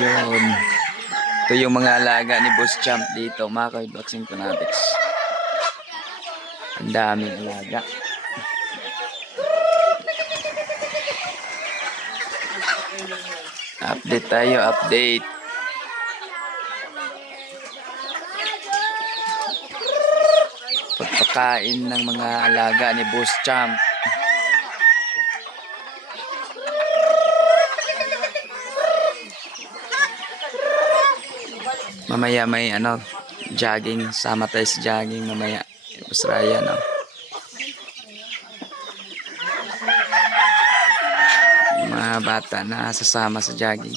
Yun. Ito yung mga alaga ni Boss Champ dito, mga ka-Boxing Fanatics. Ang daming alaga. Update tayo, update. Pagpakain ng mga alaga ni Boss Champ. Mamaya may jogging, sama tayo sa jogging mamaya. Boss Ryan, mga bata na sasama sa jogging.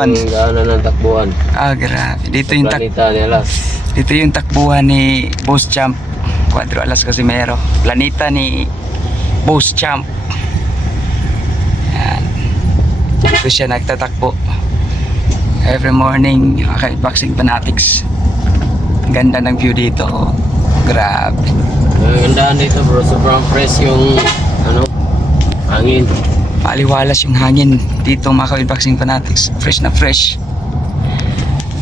Gaano ng takbuhan? Grabe. Dito yung Planeta nila. dito yung takbuhan ni Boss Champ. Cuadro Alas Casimero. Planeta ni Boss Champ. Yan. Dito siya nagtatakbo. Every morning, Boxing Fanatics. Ganda ng view dito. Grabe. Gandaan dito bro, sobrang fresh yung hangin. Maliwalas yung hangin dito mga Boxing Fanatics. Fresh na fresh.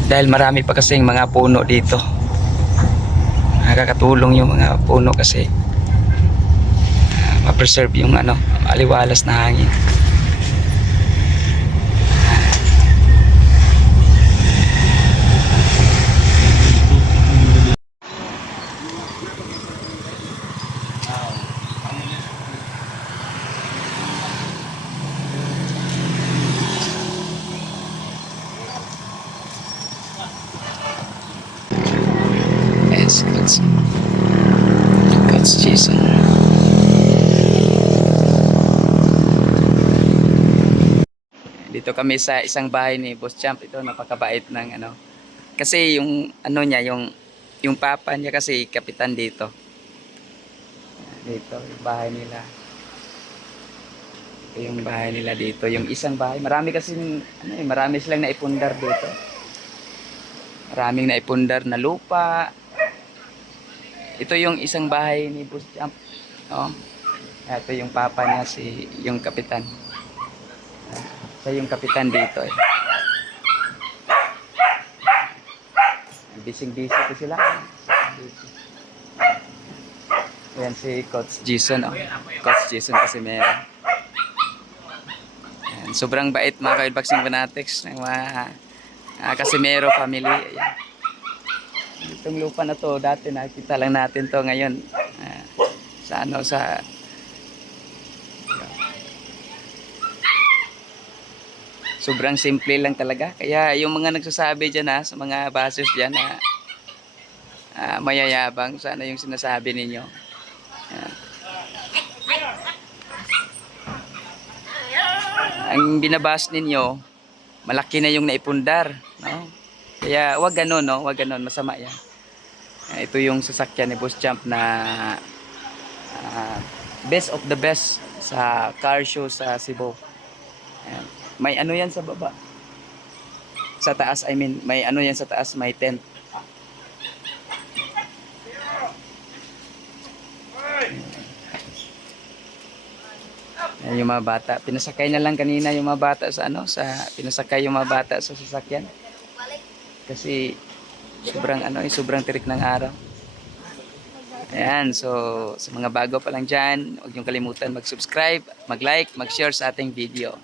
Dahil marami pa kasing mga puno dito. Nakakatulong yung mga puno kasi ma-preserve yung maliwalas na hangin. Yes, Coach Jason. Dito kami sa isang bahay ni Boss Champ. Ito napakabait ng kasi yung niya, yung papa niya kasi kapitan dito. Dito yung bahay nila. Ito yung bahay nila dito, yung isang bahay. Marami kasi marami silang naipundar dito. Maraming naipundar na lupa. Ito yung isang bahay ni Boss Champ. Ito yung papa niya, yung kapitan. Siya yung kapitan dito eh. Busy ko sila. Ayan si Coach Jason. Coach Jason Casimero. Ayan, sobrang bait mga ka-Boxing Fanatics ng mga Casimero family. Ayan. Itong lupa na to dati nakita lang natin to ngayon sa sobrang simple lang talaga, kaya yung mga nagsasabi dyan sa mga bashers dyan na mayayabang, sana yung sinasabi ninyo ang binabas ninyo malaki na yung naipundar, no? Kaya wag ganun, no? Wag ganun, masama yan. Ito yung sasakyan ni Boss Champ na best of the best sa car show sa Cebu. Ayan. May yan sa baba. Sa taas, may yan sa taas, may tent. Ayan yung mga bata. Pinasakay na lang kanina yung mga bata pinasakay yung mga bata sa sasakyan. Kasi sobrang sobrang tirik ng araw. Ayan, so sa mga bago pa lang dyan, huwag niyong kalimutan mag-subscribe, mag-like, mag-share sa ating video.